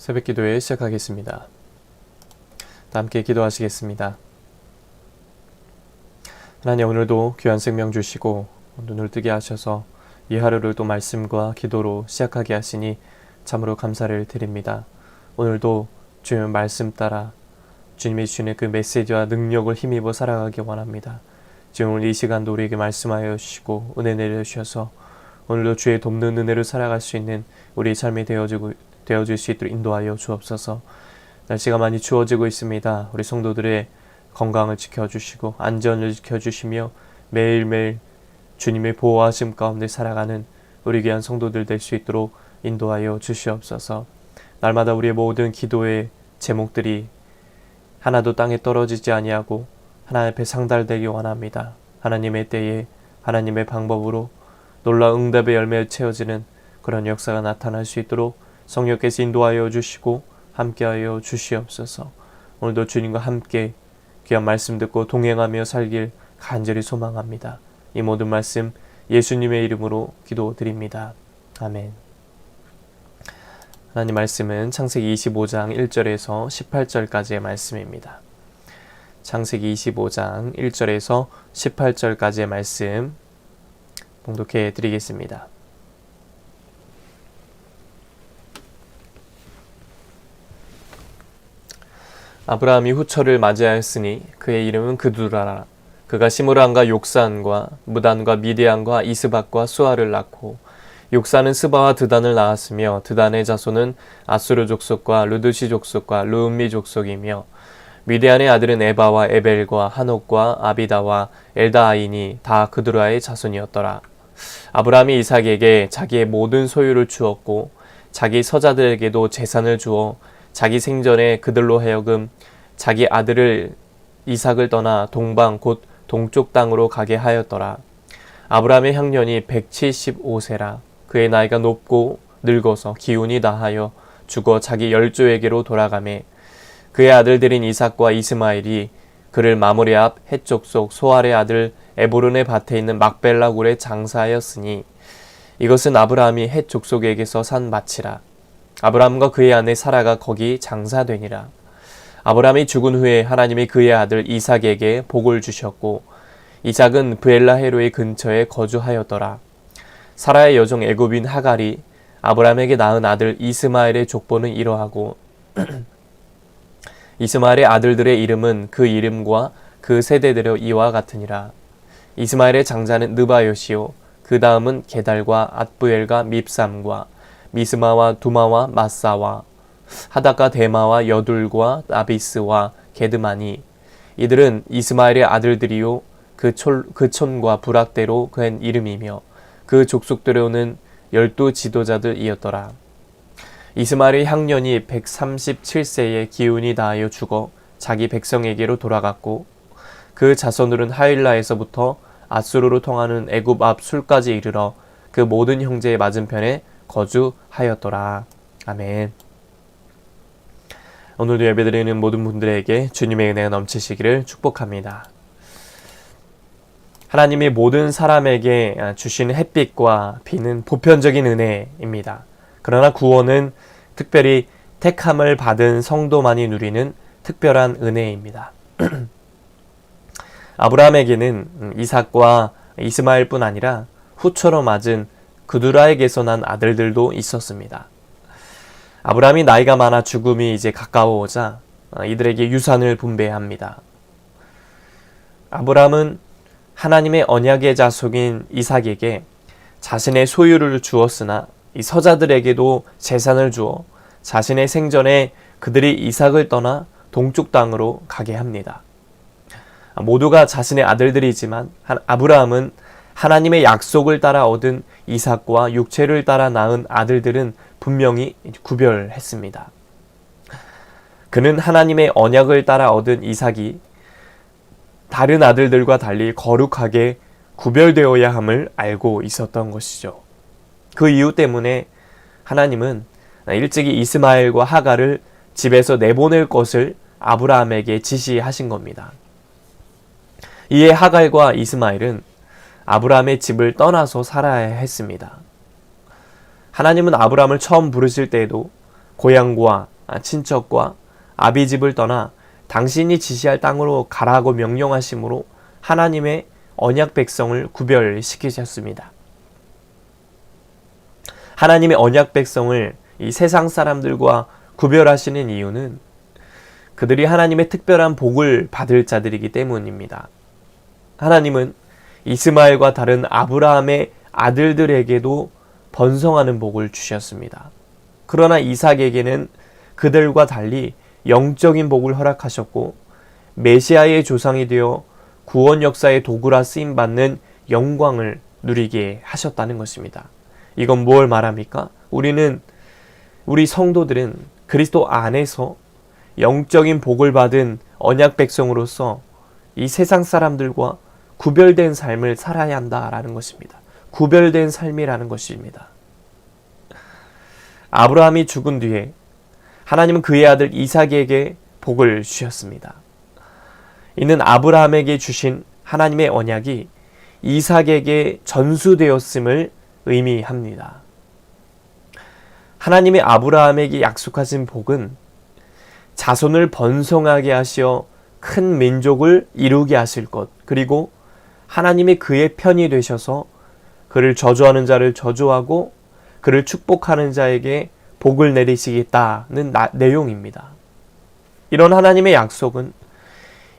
새벽 기도회 시작하겠습니다. 함께 기도하시겠습니다. 하나님, 오늘도 귀한 생명 주시고 눈을 뜨게 하셔서 이 하루를 또 말씀과 기도로 시작하게 하시니 참으로 감사를 드립니다. 오늘도 주님의 말씀 따라 주님이 주시는 그 메시지와 능력을 힘입어 살아가기 원합니다. 지금 오늘 이 시간도 우리에게 말씀하여 주시고 은혜 내려주셔서 오늘도 주의 돕는 은혜로 살아갈 수 있는 우리의 삶이 되어질 수 있도록 인도하여 주옵소서. 날씨가 많이 추워지고 있습니다. 우리 성도들의 건강을 지켜주시고 안전을 지켜주시며 매일매일 주님의 보호하심 가운데 살아가는 우리 귀한 성도들 될 수 있도록 인도하여 주시옵소서. 날마다 우리의 모든 기도의 제목들이 하나도 땅에 떨어지지 아니하고 하나님 앞에 상달되기 원합니다. 하나님의 때에 하나님의 방법으로 놀라운 응답의 열매를 채워지는 그런 역사가 나타날 수 있도록 성령께서 인도하여 주시고 함께하여 주시옵소서. 오늘도 주님과 함께 귀한 말씀 듣고 동행하며 살길 간절히 소망합니다. 이 모든 말씀 예수님의 이름으로 기도드립니다. 아멘. 하나님 말씀은 창세기 25장 1절에서 18절까지의 말씀입니다. 창세기 25장 1절에서 18절까지의 말씀 봉독해 드리겠습니다. 아브라함이 후처를 맞이하였으니 그의 이름은 그두라라. 그가 시므란과 욕산과 무단과 미디안과 이스박과 수아를 낳고 욕산은 스바와 드단을 낳았으며 드단의 자손은 아수르 족속과 루드시 족속과 루음미 족속이며 미디안의 아들은 에바와 에벨과 한옥과 아비다와 엘다아인이 다 그두라의 자손이었더라. 아브라함이 이삭에게 자기의 모든 소유를 주었고 자기 서자들에게도 재산을 주어 자기 생전에 그들로 하여금 자기 아들을 이삭을 떠나 동방 곧 동쪽 땅으로 가게 하였더라. 아브라함의 향년이 175세라. 그의 나이가 높고 늙어서 기운이 다하여 죽어 자기 열조에게로 돌아가매 그의 아들들인 이삭과 이스마엘이 그를 마므레 앞 헷족속 소알의 아들 에브론의 밭에 있는 막벨라 굴에 장사하였으니 이것은 아브라함이 헷 족속에게서 산 밭이라. 아브라함과 그의 아내 사라가 거기 장사되니라. 아브라함이 죽은 후에 하나님이 그의 아들 이삭에게 복을 주셨고 이삭은 브엘라헤로의 근처에 거주하였더라. 사라의 여종 애굽인 하갈이 아브라함에게 낳은 아들 이스마엘의 족보는 이러하고 이스마엘의 아들들의 이름은 그 이름과 그 세대대로 이와 같으니라. 이스마엘의 장자는 느바요시요 그 다음은 게달과 앗부엘과 밉삼과 미스마와 두마와 마사와 하닥과 데마와 여둘과 나비스와 게드마니 이들은 이스마엘의 아들들이요 그 촌과 부락대로 그한 이름이며 그 족속대로는 12 지도자들이었더라. 이스마엘의 향년이 137세에 기운이 다하여 죽어 자기 백성에게로 돌아갔고 그 자손들은 하일라에서부터 아수르로 통하는 애굽 앞 술까지 이르러 그 모든 형제의 맞은편에 거주하였더라. 아멘. 오늘도 예배드리는 모든 분들에게 주님의 은혜가 넘치시기를 축복합니다. 하나님이 모든 사람에게 주시는 햇빛과 비는 보편적인 은혜입니다. 그러나 구원은 특별히 택함을 받은 성도만이 누리는 특별한 은혜입니다. 아브라함에게는 이삭과 이스마엘뿐 아니라 후처로 맞은 그두라에게서 난 아들들도 있었습니다. 아브라함이 나이가 많아 죽음이 이제 가까워오자 이들에게 유산을 분배합니다. 아브라함은 하나님의 언약의 자손인 이삭에게 자신의 소유를 주었으나 이 서자들에게도 재산을 주어 자신의 생전에 그들이 이삭을 떠나 동쪽 땅으로 가게 합니다. 모두가 자신의 아들들이지만 아브라함은 하나님의 약속을 따라 얻은 이삭과 육체를 따라 낳은 아들들은 분명히 구별했습니다. 그는 하나님의 언약을 따라 얻은 이삭이 다른 아들들과 달리 거룩하게 구별되어야 함을 알고 있었던 것이죠. 그 이유 때문에 하나님은 일찍이 이스마엘과 하갈을 집에서 내보낼 것을 아브라함에게 지시하신 겁니다. 이에 하갈과 이스마엘은 아브라함의 집을 떠나서 살아야 했습니다. 하나님은 아브라함을 처음 부르실 때에도 고향과 친척과 아비집을 떠나 당신이 지시할 땅으로 가라고 명령하심으로 하나님의 언약 백성을 구별시키셨습니다. 하나님의 언약 백성을 이 세상 사람들과 구별하시는 이유는 그들이 하나님의 특별한 복을 받을 자들이기 때문입니다. 하나님은 이스마엘과 다른 아브라함의 아들들에게도 번성하는 복을 주셨습니다. 그러나 이삭에게는 그들과 달리 영적인 복을 허락하셨고 메시아의 조상이 되어 구원 역사의 도구라 쓰임받는 영광을 누리게 하셨다는 것입니다. 이건 뭘 말합니까? 우리 성도들은 그리스도 안에서 영적인 복을 받은 언약 백성으로서 이 세상 사람들과 구별된 삶을 살아야 한다라는 것입니다. 구별된 삶이라는 것입니다. 아브라함이 죽은 뒤에 하나님은 그의 아들 이삭에게 복을 주셨습니다. 이는 아브라함에게 주신 하나님의 언약이 이삭에게 전수되었음을 의미합니다. 하나님이 아브라함에게 약속하신 복은 자손을 번성하게 하시어 큰 민족을 이루게 하실 것, 그리고 하나님이 그의 편이 되셔서 그를 저주하는 자를 저주하고 그를 축복하는 자에게 복을 내리시겠다는 내용입니다. 이런 하나님의 약속은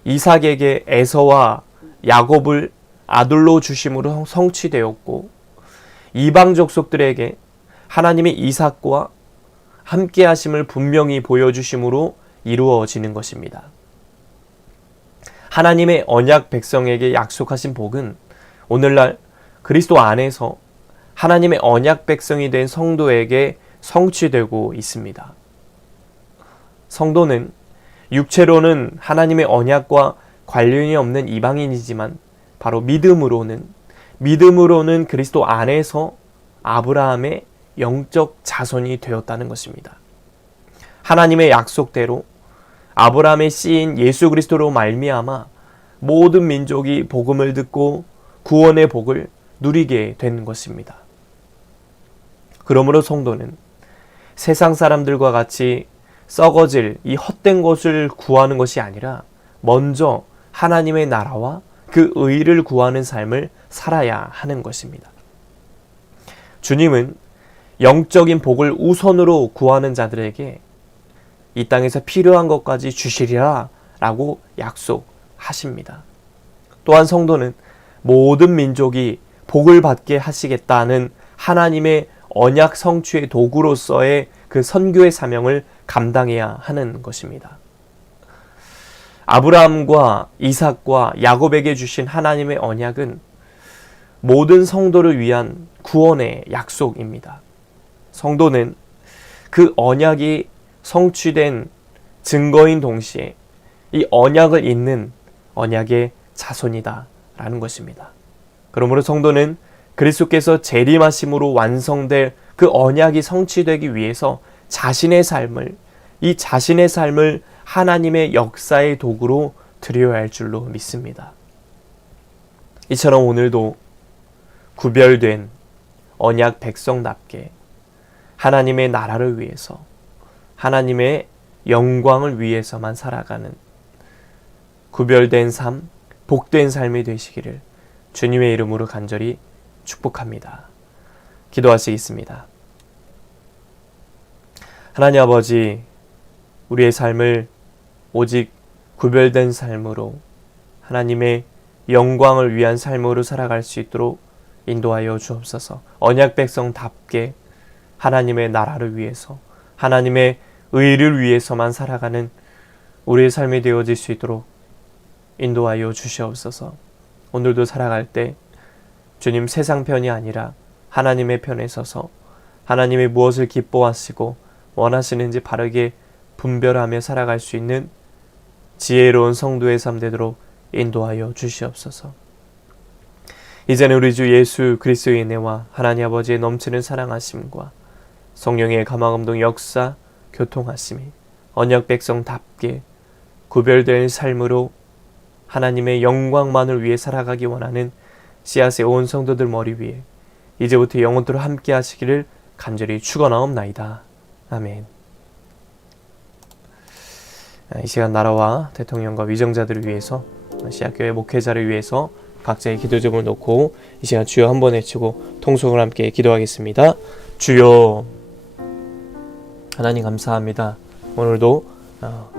이삭에게 에서와 야곱을 아들로 주심으로 성취되었고 이방 족속들에게 하나님의 이삭과 함께 하심을 분명히 보여주심으로 이루어지는 것입니다. 하나님의 언약 백성에게 약속하신 복은 오늘날 그리스도 안에서 하나님의 언약 백성이 된 성도에게 성취되고 있습니다. 성도는 육체로는 하나님의 언약과 관련이 없는 이방인이지만 바로 믿음으로는 그리스도 안에서 아브라함의 영적 자손이 되었다는 것입니다. 하나님의 약속대로 아브라함의 씨인 예수 그리스도로 말미암아 모든 민족이 복음을 듣고 구원의 복을 누리게 된 것입니다. 그러므로 성도는 세상 사람들과 같이 썩어질 이 헛된 것을 구하는 것이 아니라 먼저 하나님의 나라와 그 의를 구하는 삶을 살아야 하는 것입니다. 주님은 영적인 복을 우선으로 구하는 자들에게 이 땅에서 필요한 것까지 주시리라 라고 약속하십니다. 또한 성도는 모든 민족이 복을 받게 하시겠다는 하나님의 언약 성취의 도구로서의 그 선교의 사명을 감당해야 하는 것입니다. 아브라함과 이삭과 야곱에게 주신 하나님의 언약은 모든 성도를 위한 구원의 약속입니다. 성도는 그 언약이 성취된 증거인 동시에 이 언약을 잇는 언약의 자손이다 라는 것입니다. 그러므로 성도는 그리스도께서 재림하심으로 완성될 그 언약이 성취되기 위해서 자신의 삶을 하나님의 역사의 도구로 드려야 할 줄로 믿습니다. 이처럼 오늘도 구별된 언약 백성답게 하나님의 나라를 위해서 하나님의 영광을 위해서만 살아가는 구별된 삶, 복된 삶이 되시기를 주님의 이름으로 간절히 축복합니다. 기도하시겠습니다. 하나님 아버지, 우리의 삶을 오직 구별된 삶으로 하나님의 영광을 위한 삶으로 살아갈 수 있도록 인도하여 주옵소서. 언약 백성답게 하나님의 나라를 위해서 하나님의 의를 위해서만 살아가는 우리의 삶이 되어질 수 있도록 인도하여 주시옵소서. 오늘도 살아갈 때 주님 세상 편이 아니라 하나님의 편에 서서 하나님이 무엇을 기뻐하시고 원하시는지 바르게 분별하며 살아갈 수 있는 지혜로운 성도의 삶 되도록 인도하여 주시옵소서. 이제는 우리 주 예수 그리스도의 은혜와 하나님 아버지의 넘치는 사랑하심과 성령의 감화감동 역사 교통하심이 언약 백성답게 구별된 삶으로 하나님의 영광만을 위해 살아가기 원하는 씨앗의 온 성도들 머리 위에 이제부터 영원토록 함께 하시기를 간절히 축원하옵나이다. 아멘. 이 시간 나라와 대통령과 위정자들을 위해서, 씨앗교회 목회자를 위해서 각자의 기도 제목을 놓고 이 시간 주여 한번 외치고 통성을 함께 기도하겠습니다. 주여. 하나님 감사합니다. 오늘도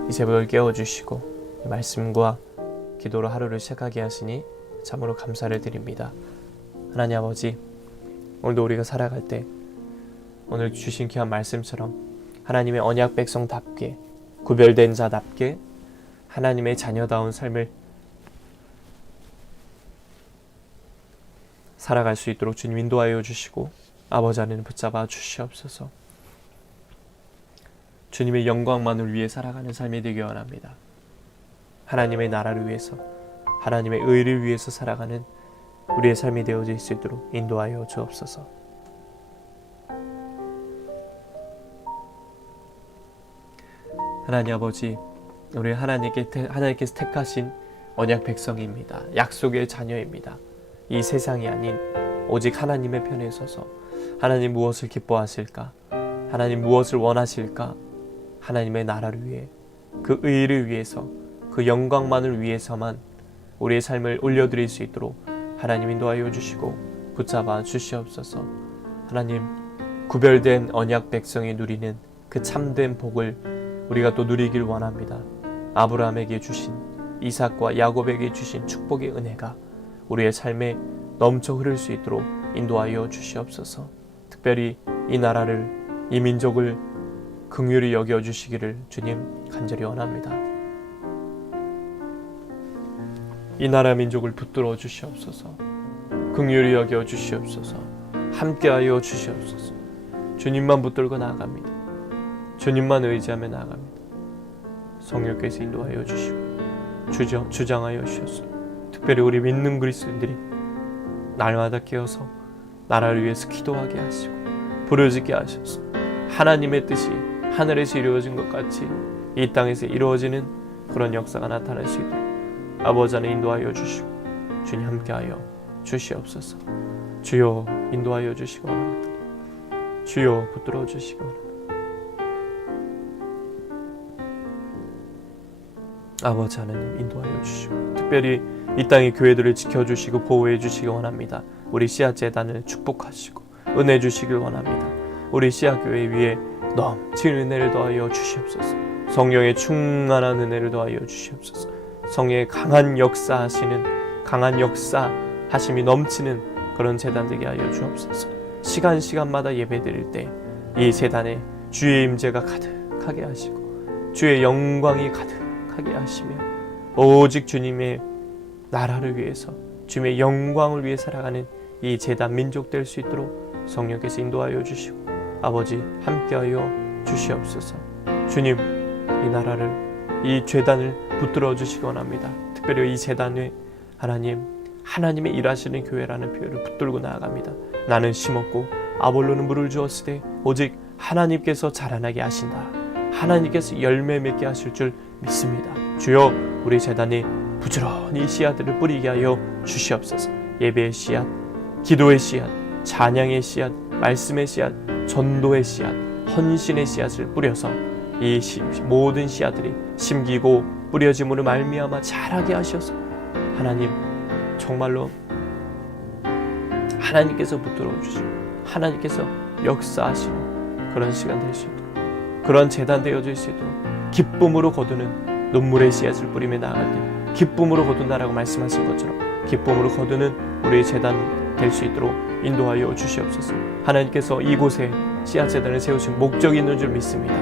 이 새벽을 깨워주시고 말씀과 기도로 하루를 시작하게 하시니 참으로 감사를 드립니다. 하나님 아버지, 오늘도 우리가 살아갈 때 오늘 주신 귀한 말씀처럼 하나님의 언약 백성답게, 구별된 자답게 하나님의 자녀다운 삶을 살아갈 수 있도록 주님 인도하여 주시고 아버지 안에는 붙잡아 주시옵소서. 주님의 영광만을 위해 살아가는 삶이 되기 원합니다. 하나님의 나라를 위해서, 하나님의 의를 위해서 살아가는 우리의 삶이 되어질 수 있도록 인도하여 주옵소서. 하나님 아버지, 우리 하나님께서 택하신 언약 백성입니다. 약속의 자녀입니다. 이 세상이 아닌 오직 하나님의 편에 서서 하나님 무엇을 기뻐하실까? 하나님 무엇을 원하실까? 하나님의 나라를 위해, 그 의를 위해서, 그 영광만을 위해서만 우리의 삶을 올려드릴 수 있도록 하나님 인도하여 주시고 붙잡아 주시옵소서. 하나님, 구별된 언약 백성이 누리는 그 참된 복을 우리가 또 누리길 원합니다. 아브라함에게 주신, 이삭과 야곱에게 주신 축복의 은혜가 우리의 삶에 넘쳐 흐를 수 있도록 인도하여 주시옵소서. 특별히 이 나라를, 이 민족을 긍휼히 여겨주시기를 주님 간절히 원합니다. 이 나라 민족을 붙들어 주시옵소서. 긍휼히 여겨 주시옵소서. 함께하여 주시옵소서. 주님만 붙들고 나아갑니다. 주님만 의지하며 나아갑니다. 성령께서 인도하여 주시고 주장하여 주셔서 특별히 우리 믿는 그리스도인들이 날마다 깨어서 나라를 위해서 기도하게 하시고 부르짖게 하셔서 하나님의 뜻이 하늘에서 이루어진 것 같이 이 땅에서 이루어지는 그런 역사가 나타날 수 있도록 아버지 안에 인도하여 주시고 주님 함께하여 주시옵소서. 주여 인도하여 주시기 원합니다. 주여 붙들어 주시기 원합니다. 아버지 하나님 인도하여 주시고 특별히 이 땅의 교회들을 지켜주시고 보호해 주시기 원합니다. 우리 씨앗재단을 축복하시고 은혜 주시길 원합니다. 우리 씨앗교회 위에 넘치는 은혜를 더하여 주시옵소서. 성령의 충만한 은혜를 더하여 주시옵소서. 성령의 강한 역사하심이 넘치는 그런 재단 되게 하여 주옵소서. 시간마다 예배 드릴 때 이 재단에 주의 임재가 가득하게 하시고 주의 영광이 가득하게 하시며 오직 주님의 나라를 위해서, 주님의 영광을 위해 살아가는 이 재단 민족 될 수 있도록 성령께서 인도하여 주시고 아버지 함께하여 주시옵소서. 주님, 이 나라를, 이 재단을 붙들어 주시기 원합니다. 특별히 이 재단에 하나님의 일하시는 교회라는 표현을 붙들고 나아갑니다. 나는 심었고 아볼로는 물을 주었으되 오직 하나님께서 자라나게 하신다. 하나님께서 열매 맺게 하실 줄 믿습니다. 주여, 우리 재단이 부지런히 씨앗들을 뿌리게 하여 주시옵소서. 예배의 씨앗, 기도의 씨앗, 찬양의 씨앗, 말씀의 씨앗, 전도의 씨앗, 헌신의 씨앗을 뿌려서 이 모든 씨앗들이 심기고 뿌려짐으로 말미암아 자라게 하셔서 하나님 정말로 하나님께서 붙들어 주시고 하나님께서 역사하시는 그런 시간 될 수 있도록, 그런 재단 되어질 수 있도록 기쁨으로 거두는 눈물의 씨앗을 뿌리며 나아갈 때 기쁨으로 거둔다라고 말씀하신 것처럼 기쁨으로 거두는 우리의 재단 될 수 있도록 인도하여 주시옵소서. 하나님께서 이곳에 씨앗 재단을 세우신 목적이 있는 줄 믿습니다.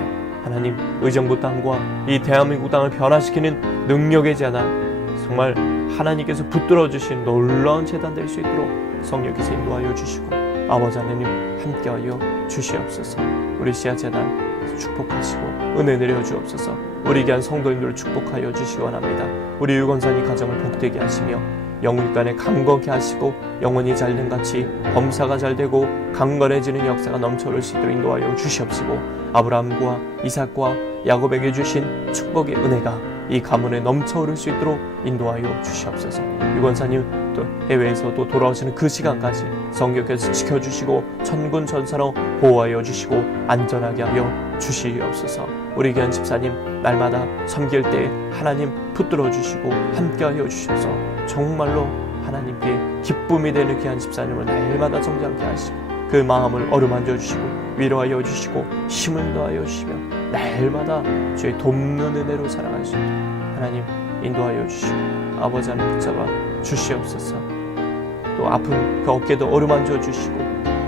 하나님, 의정부 땅과 이 대한민국 땅을 변화시키는 능력의 재단, 정말 하나님께서 붙들어 주신 놀라운 재단 될 수 있도록 성령께서 인도하여 주시고 아버지 하나님 함께하여 주시옵소서. 우리 씨앗 재단 축복하시고 은혜 내려 주옵소서. 우리 귀한 성도님들을 축복하여 주시기 원합니다. 우리 유건산이 가정을 복되게 하시며 영육간에 강건케 하시고 영혼이 잘된 같이 범사가 잘되고 강건해지는 역사가 넘쳐올 수 있도록 인도하여 주시옵시고 아브라함과 이삭과 야곱에게 주신 축복의 은혜가 이 가문에 넘쳐 흐를 수 있도록 인도하여 주시옵소서. 유권사님 또 해외에서 또 돌아오시는 그 시간까지 성령께서 지켜주시고 천군 천사로 보호하여 주시고 안전하게 하여 주시옵소서. 우리 귀한 집사님 날마다 섬길 때 하나님 붙들어 주시고 함께하여 주셔서 정말로 하나님께 기쁨이 되는 귀한 집사님을 날마다 성장케 하시고 그 마음을 어루만져 주시고 위로하여 주시고 힘을 더하여 주시며 날마다 주의 돕는 은혜로 살아가시고 하나님 인도하여 주시고 아버지 하나님 붙잡아 주시옵소서. 또 아픈 그 어깨도 어루만져 주시고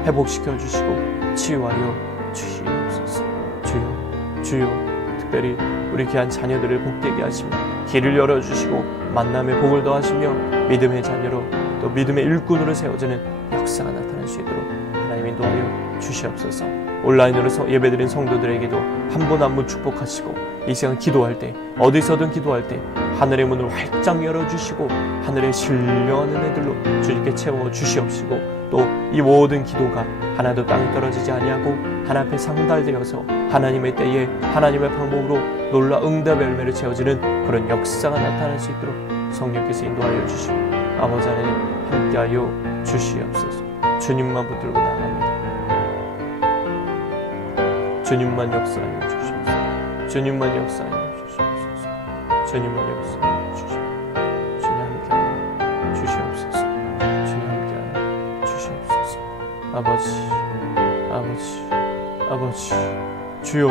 회복시켜 주시고 치유하여 주시옵소서. 주여 특별히 우리 귀한 자녀들을 복되게 하시며 길을 열어주시고 만남의 복을 더하시며 믿음의 자녀로 또 믿음의 일꾼으로 세워지는 역사가 나타날 수 있도록 하나님 인도하여 주시옵소서. 온라인으로 예배드린 성도들에게도 한 분 한 분 축복하시고 이 시간 기도할 때 어디서든 기도할 때 하늘의 문을 활짝 열어주시고 하늘의 신령한 은혜들로 주님께 채워주시옵시고 또 이 모든 기도가 하나도 땅에 떨어지지 아니하고 하나님 앞에 상달되어서 하나님의 때에 하나님의 방법으로 놀라 응답의 열매를 채워지는 그런 역사가 나타날 수 있도록 성령께서 인도하여 주시고 아버지 하나님 함께하여 주시옵소서. 주님만 붙들고 나갑니다. 주님만 역사하여 주시옵소서. 주님만 역사하여 주시옵소서. 주님만 역사하여 주시옵소서. 주님 함께하여 주시옵소서. 주님 함께하여 주시옵소서. 아버지 주여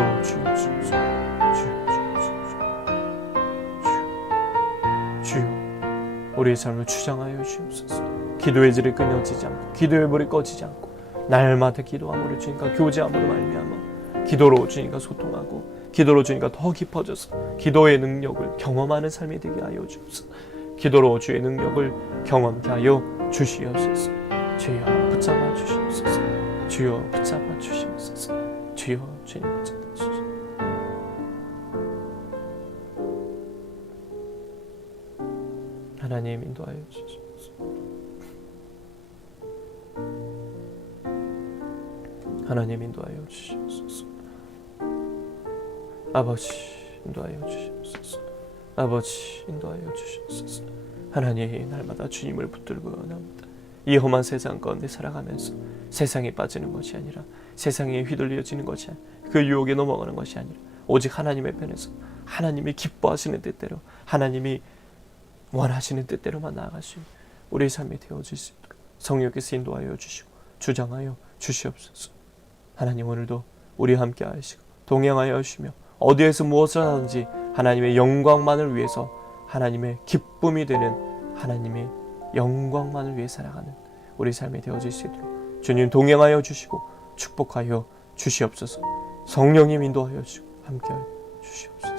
주여 우리의 삶을 주장하여 주옵소서. 기도의 질이 끊어지지 않고 기도의 불이 꺼지지 않고 날마다 기도함으로 주님과 교제함으로 말미암아 기도로 주님과 소통하고 기도로 주님과 더 깊어져서 기도의 능력을 경험하는 삶이 되게 하여 주옵소서. 기도로 주의 능력을 경험케 하여 주시옵소서. 주여 붙잡아 주시옵소서. 주여 붙잡아 주시옵소서. 주여 주님 붙잡아 주시옵소서. 하나님 인도하여 주시옵소서. 하나님 인도하여 주시옵소서. 아버지 인도하여 주시옵소서. 아버지 인도하여 주시옵소서. 하나님 날마다 주님을 붙들고 나옵니다. 이 험한 세상 가운데 살아가면서 세상에 빠지는 것이 아니라 세상에 휘둘려지는 것이 아니라 그 유혹에 넘어가는 것이 아니라 오직 하나님의 편에서 하나님이 기뻐하시는 뜻대로 하나님이 원하시는 뜻대로만 나아갈 수 있는 우리의 삶이 되어질 수 있도록 성령께서 인도하여 주시고 주장하여 주시옵소서. 하나님 오늘도 우리와 함께 하시고 동행하여 주시며 어디에서 무엇을 하든지 하나님의 영광만을 위해서 하나님의 기쁨이 되는 하나님의 영광만을 위해 살아가는 우리 삶이 되어질 수 있도록 주님 동행하여 주시고 축복하여 주시옵소서. 성령님 인도하여 주시고 함께하여 주시옵소서.